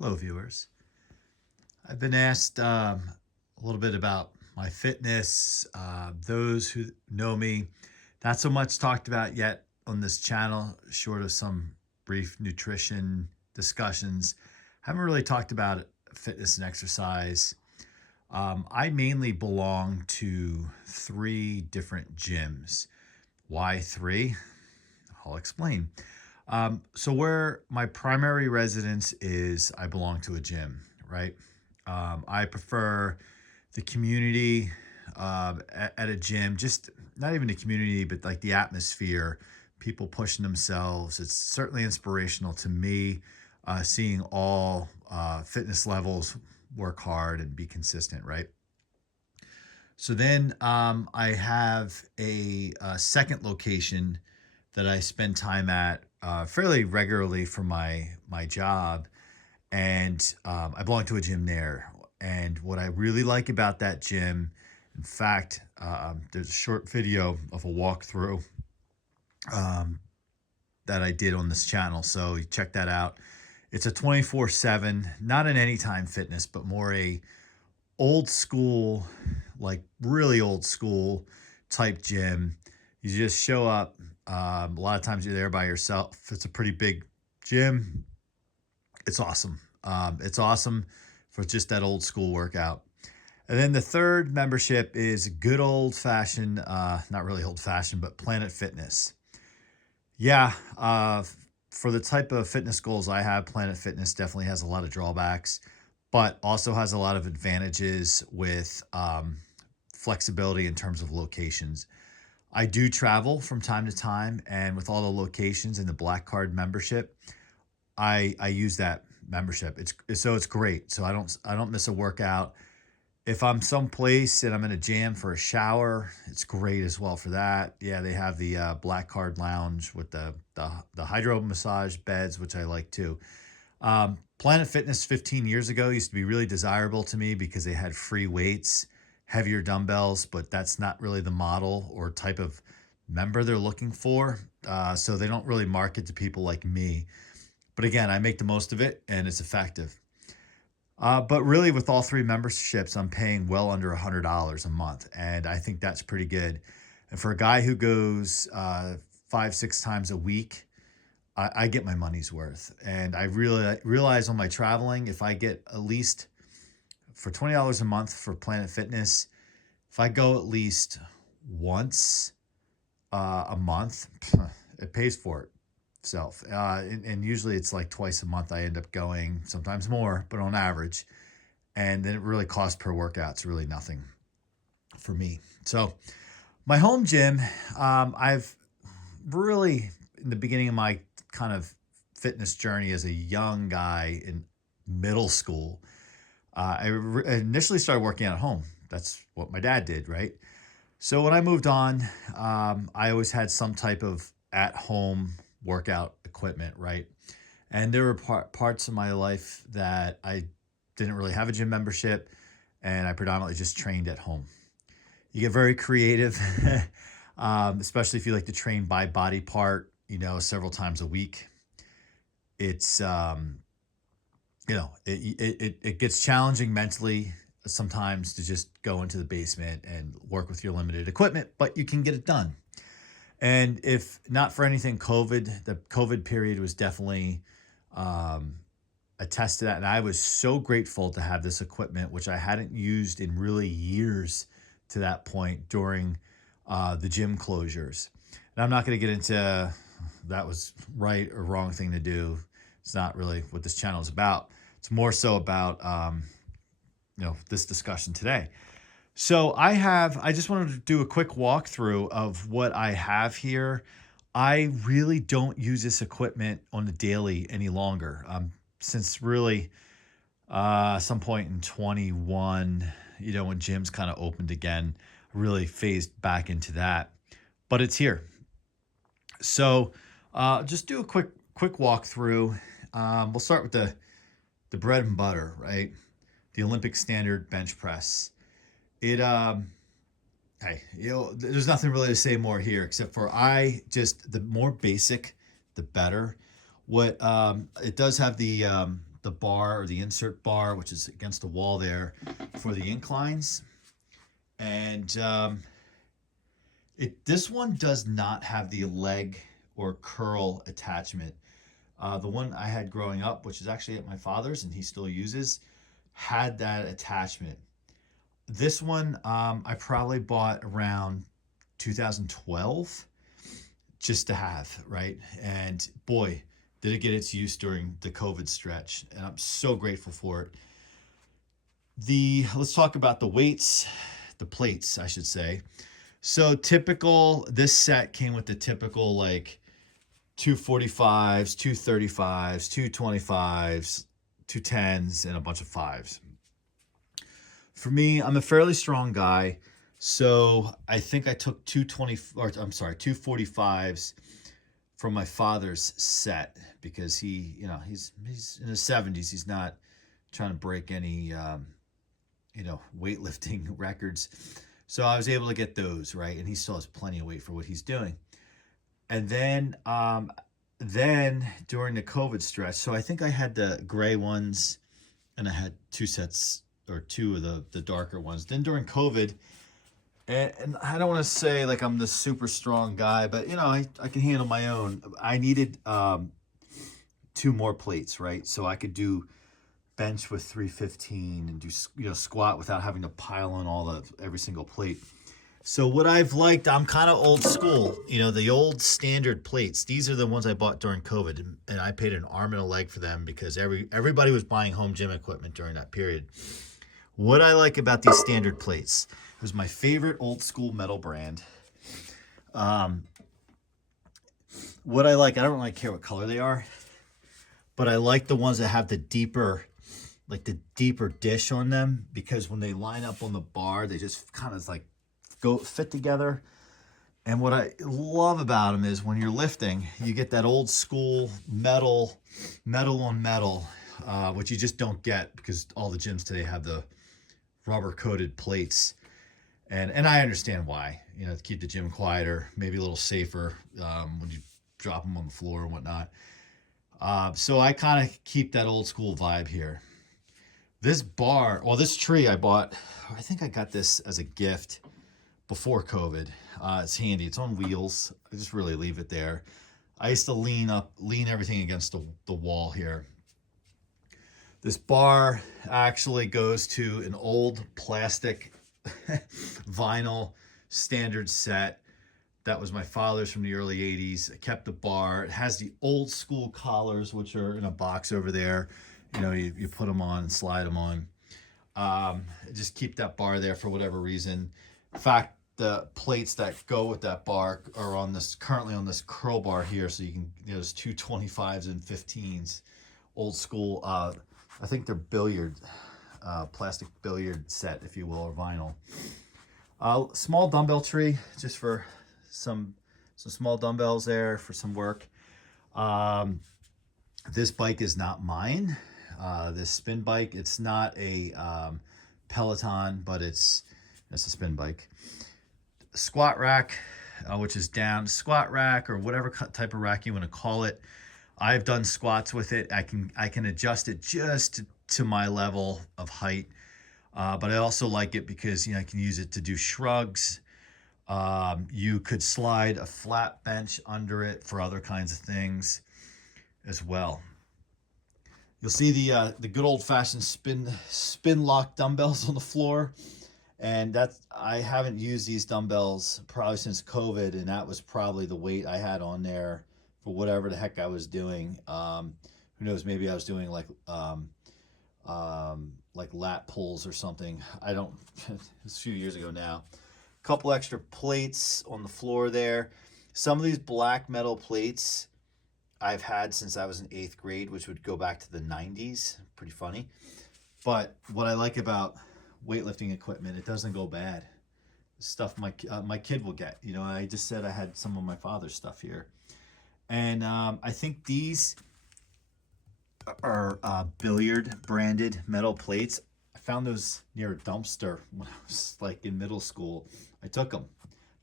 Hello, viewers. I've been asked a little bit about my fitness. Those who know me, not so much talked about yet on this channel, short of some brief nutrition discussions. Haven't really talked about fitness and exercise. I mainly belong to three different gyms. Why three? I'll explain. So where my primary residence is, I belong to a gym, right? I prefer the community at a gym, just not even the community, but like the atmosphere, people pushing themselves. It's certainly inspirational to me, seeing all fitness levels work hard and be consistent, right? So then I have a second location that I spend time at fairly regularly for my job, and I belong to a gym there. And what I really like about that gym, in fact, there's a short video of a walkthrough um, that I did on this channel, so you check that out. It's a 24/7, not an anytime fitness, but more a old school, like really old school type gym. You just show up. A lot of times you're there by yourself. It's a pretty big gym. It's awesome. It's awesome for just that old school workout. And then the third membership is good old fashioned, not really old fashioned, but Planet Fitness. Yeah, for the type of fitness goals I have, Planet Fitness definitely has a lot of drawbacks, but also has a lot of advantages with flexibility in terms of locations. I do travel from time to time, and with all the locations in the Black Card membership, I use that membership. It's great. So I don't miss a workout. If I'm someplace and I'm in a jam for a shower, it's great as well for that. Yeah, they have the Black Card Lounge with the hydro massage beds, which I like too. Planet Fitness 15 years ago used to be really desirable to me because they had free weights, heavier dumbbells, but that's not really the model or type of member they're looking for. So they don't really market to people like me. But again, I make the most of it and it's effective. But really, with all three memberships, I'm paying well under $100 a month. And I think that's pretty good. And for a guy who goes 5, 6 times a week, I get my money's worth. And I really realize on my traveling, if I get at least for $20 a month for Planet Fitness, if I go at least once a month, it pays for itself. And usually it's like twice a month I end up going, sometimes more, but on average. And then it really costs per workout. It's really nothing for me. So my home gym, I've really, in the beginning of my kind of fitness journey as a young guy in middle school, I initially started working out at home. That's what my dad did, right? So when I moved on, I always had some type of at home workout equipment, right? And there were parts of my life that I didn't really have a gym membership and I predominantly just trained at home. You get very creative, especially if you like to train by body part, several times a week. It's, it gets challenging mentally sometimes to just go into the basement and work with your limited equipment, but you can get it done. And if not for anything, the COVID period was definitely a test to that. And I was so grateful to have this equipment, which I hadn't used in really years to that point during the gym closures. And I'm not going to get into that was right or wrong thing to do. It's not really what this channel is about. It's more so about, this discussion today. So I just wanted to do a quick walkthrough of what I have here. I really don't use this equipment on the daily any longer. Since really some point in 21, when gyms kind of opened again, really phased back into that. But it's here. So just do a quick walkthrough. We'll start with the bread and butter, right? The Olympic standard bench press. Hey, there's nothing really to say more here except for the more basic, the better. What it does have the the bar or the insert bar, which is against the wall there for the inclines. And this one does not have the leg or curl attachment. The one I had growing up, which is actually at my father's and he still uses, had that attachment. This one I probably bought around 2012 just to have, right? And boy, did it get its use during the COVID stretch, and I'm so grateful for it. Let's talk about the weights, the plates, I should say. So this set came with the typical like 245s, 235s, 225s, 210s, and a bunch of fives. For me, I'm a fairly strong guy, so I think I took 245s from my father's set because he's in his 70s. He's not trying to break any weightlifting records. So I was able to get those, right? And he still has plenty of weight for what he's doing. And then during the COVID stretch, so I think I had the gray ones and I had two of the darker ones. Then during COVID, and I don't want to say like I'm the super strong guy, but I can handle my own. I needed 2 more plates, right? So I could do bench with 315 and do squat without having to pile on every single plate. So what I've liked, I'm kind of old school, the old standard plates. These are the ones I bought during COVID, and I paid an arm and a leg for them because everybody was buying home gym equipment during that period. What I like about these standard plates, it was my favorite old school metal brand. What I like, I don't really care what color they are, but I like the ones that have the deeper dish on them, because when they line up on the bar, they just kind of like fit together. And what I love about them is when you're lifting, you get that old school metal on metal, which you just don't get because all the gyms today have the rubber coated plates. And I understand why, to keep the gym quieter, maybe a little safer when you drop them on the floor and whatnot. So I kind of keep that old school vibe here. This tree I bought, I think I got this as a gift before COVID. It's handy. It's on wheels. I just really leave it there. I used to lean everything against the wall here. This bar actually goes to an old plastic vinyl standard set that was my father's from the early 80s. I kept the bar. It has the old school collars, which are in a box over there. You put them on and slide them on. Just keep that bar there for whatever reason. In fact, the plates that go with that bar are currently on this curl bar here. So you can, there's 225s and 15s, old school. I think they're plastic billiard set, if you will, or vinyl. Small dumbbell tree, just for some small dumbbells there for some work. This bike is not mine. This spin bike, it's not a Peloton, but it's a spin bike. Squat rack, which is down, squat rack or whatever type of rack you want to call it. I've done squats with it. I can adjust it just to my level of height, but I also like it because I can use it to do shrugs. You could slide a flat bench under it for other kinds of things as well. You'll see the good old-fashioned spin lock dumbbells on the floor. And I haven't used these dumbbells probably since COVID, and that was probably the weight I had on there for whatever the heck I was doing. Who knows, maybe I was doing like lat pulls or something. I don't, it's a few years ago now. A couple extra plates on the floor there. Some of these black metal plates I've had since I was in 8th grade, which would go back to the 90s. Pretty funny. But what I like about weightlifting equipment, it doesn't go bad. Stuff my kid will get. I just said I had some of my father's stuff here. And I think these are billiard branded metal plates. I found those near a dumpster when I was like in middle school. I took them.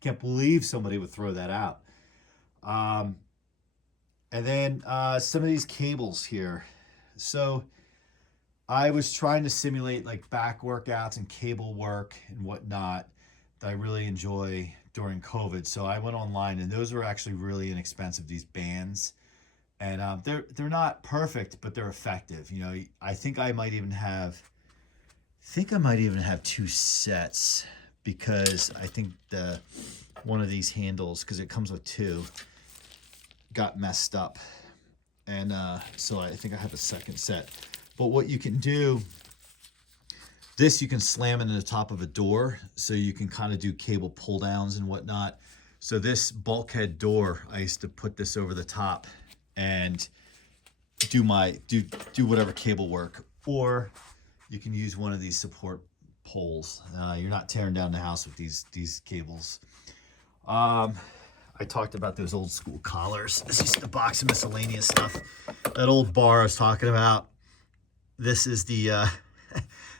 Can't believe somebody would throw that out. And then some of these cables here. So I was trying to simulate like back workouts and cable work and whatnot that I really enjoy during COVID. So I went online, and those were actually really inexpensive. These bands, and they're not perfect, but they're effective. You know, I might even have two sets, because I think the one of these handles, because it comes with two, got messed up, and so I think I have a second set. But what you can do, this you can slam into the top of a door, so you can kind of do cable pull downs and whatnot. So this bulkhead door, I used to put this over the top and do whatever cable work, or you can use one of these support poles. You're not tearing down the house with these cables. I talked about those old school collars. This is the box of miscellaneous stuff. That old bar I was talking about. This is the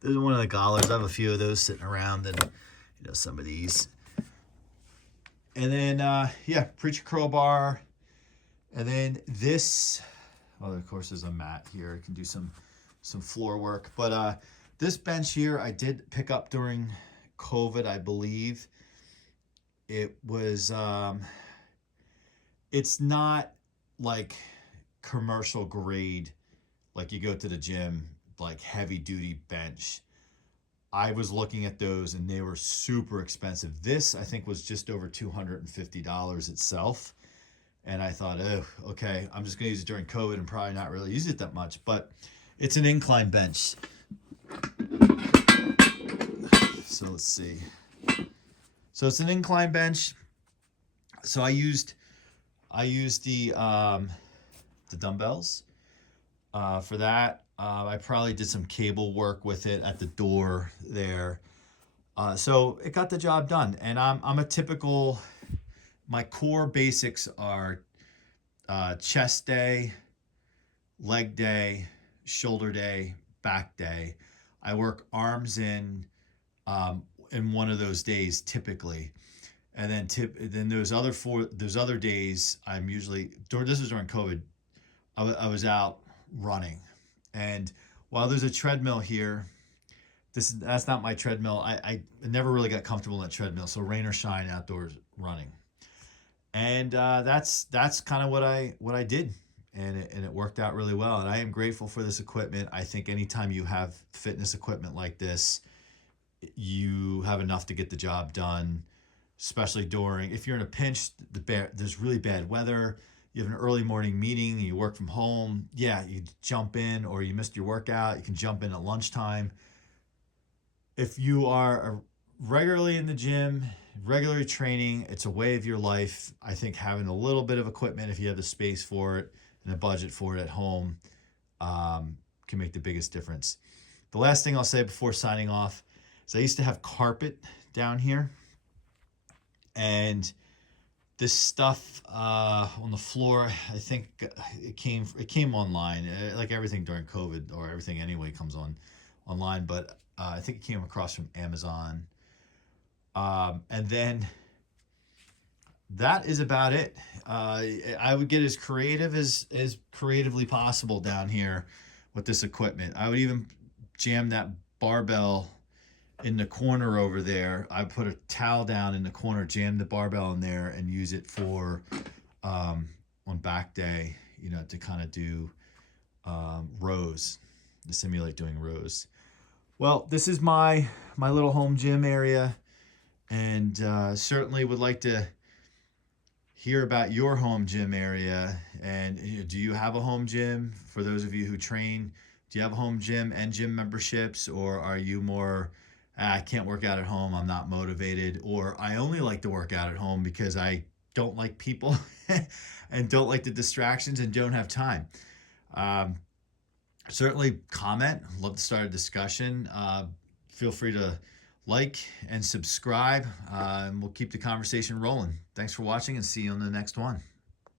this is one of the collars. I have a few of those sitting around, and some of these. And then yeah, preacher crowbar. And then this, well, of course, there's a mat here. I can do some floor work. But this bench here, I did pick up during COVID, I believe. It was, it's not like commercial grade, like you go to the gym, like heavy duty bench. I was looking at those, and they were super expensive. This, I think, was just over $250 itself. And I thought, oh, okay, I'm just gonna use it during COVID and probably not really use it that much. But it's an incline bench. So let's see. So it's an incline bench. So I used the dumbbells for that. I probably did some cable work with it at the door there. So it got the job done. And I'm a typical, my core basics are chest day, leg day, shoulder day, back day. I work arms in one of those days typically, and then those other days I'm usually this was during COVID. I was out running, and while there's a treadmill here, that's not my treadmill. I never really got comfortable in that treadmill, so rain or shine, outdoors running. And that's kind of what I did, and it worked out really well. And I am grateful for this equipment. I think anytime you have fitness equipment like this, you have enough to get the job done, especially if you're in a pinch, there's really bad weather, you have an early morning meeting, you work from home, yeah, you jump in, or you missed your workout, you can jump in at lunchtime. If you are regularly in the gym, regularly training, it's a way of your life. I think having a little bit of equipment, if you have the space for it and a budget for it at home, can make the biggest difference. The last thing I'll say before signing off is I used to have carpet down here, and this stuff on the floor, I think it came online, like everything during COVID, or everything anyway comes online, but I think it came across from Amazon. And then that is about it. I would get as creative as creatively possible down here with this equipment. I would even jam that barbell in the corner over there. I put a towel down in the corner, jam the barbell in there, and use it for on back day, to kind of do rows, to simulate doing rows. Well, this is my little home gym area, and certainly would like to hear about your home gym area. And do you have a home gym? For those of you who train, do you have a home gym and gym memberships, or are you more, I can't work out at home, I'm not motivated, or I only like to work out at home because I don't like people and don't like the distractions and don't have time? Certainly comment. Love to start a discussion. Feel free to like and subscribe, and we'll keep the conversation rolling. Thanks for watching, and see you on the next one.